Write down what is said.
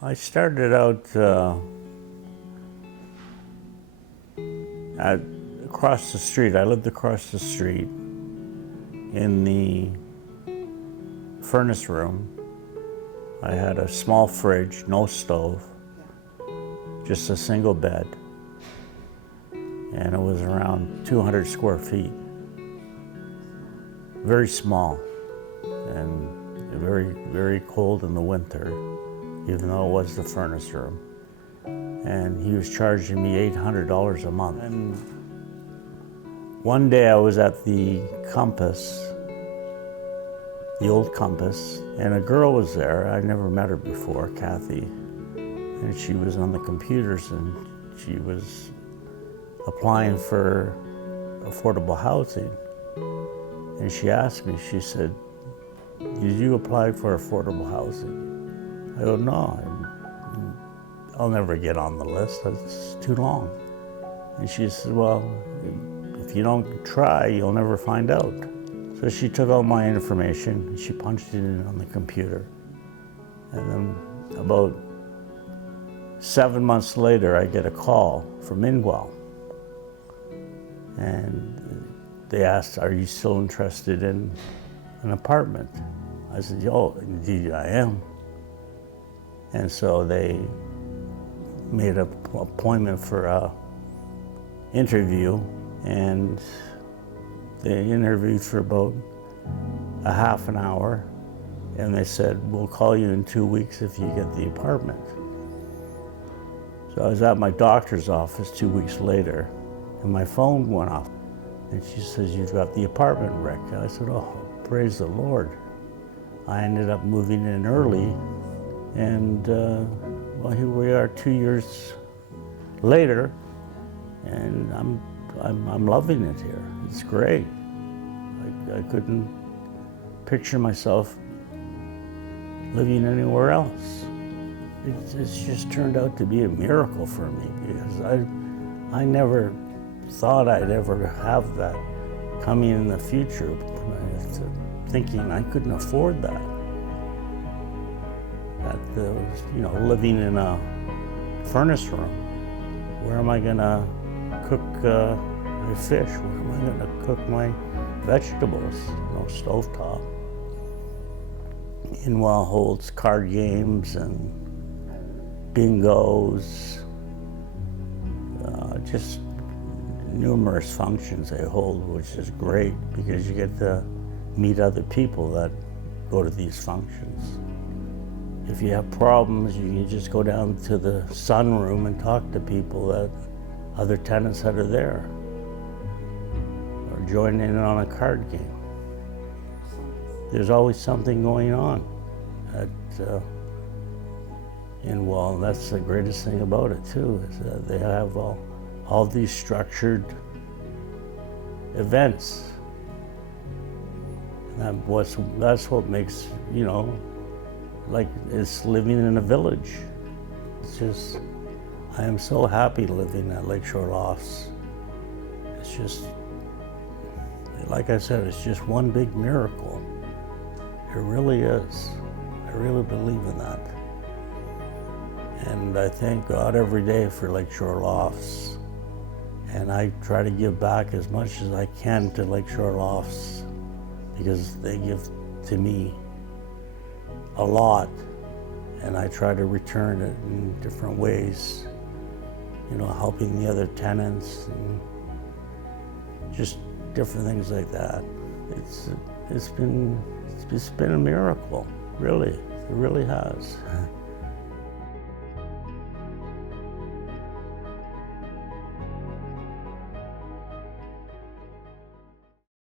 I started out across the street. I lived across the street in the furnace room. I had a small fridge, no stove, just a single bed, and it was around 200 square feet. Very small and very, very cold in the winter, even though it was the furnace room. And he was charging me $800 a month. And one day I was at the Compass, the old Compass, and a girl was there. I never met her before, Kathy. And she was on the computers and she was applying for affordable housing. And she asked me, she said, "Did you apply for affordable housing?" I go, "No, I'll never get on the list, it's too long." And she said, "Well, if you don't try, you'll never find out." So she took all my information and she punched it in on the computer. And then about 7 months later, I get a call from Indwell. And they asked, "Are you still interested in an apartment?" I said, "Oh, indeed I am." And so they made an appointment for an interview, and they interviewed for about a half an hour, and they said, "We'll call you in 2 weeks if you get the apartment." So I was at my doctor's office 2 weeks later, and my phone went off, and she says, "You've got the apartment, Rick." And I said, "Oh, praise the Lord." I ended up moving in early, and well, here we are 2 years later, and I'm loving it here. It's great. I couldn't picture myself living anywhere else. It's just turned out to be a miracle for me, because I never thought I'd ever have that coming in the future, thinking I couldn't afford that. Living in a furnace room. Where am I gonna cook my fish? Where am I gonna cook my vegetables? No stovetop. Indwell holds card games and bingos, just numerous functions they hold, which is great because you get to meet other people that go to these functions. If you have problems, you can just go down to the sunroom and talk to people, that other tenants that are there, or join in on a card game. There's always something going on at Indwell, and that's the greatest thing about it too, is that they have all these structured events. And that's what makes, like it's living in a village. It's just, I am so happy living at Lakeshore Lofts. It's just, like I said, it's just one big miracle. It really is. I really believe in that. And I thank God every day for Lakeshore Lofts. And I try to give back as much as I can to Lakeshore Lofts, because they give to me a lot, and I try to return it in different ways, helping the other tenants and just different things like that. It's been a miracle, really. It really has.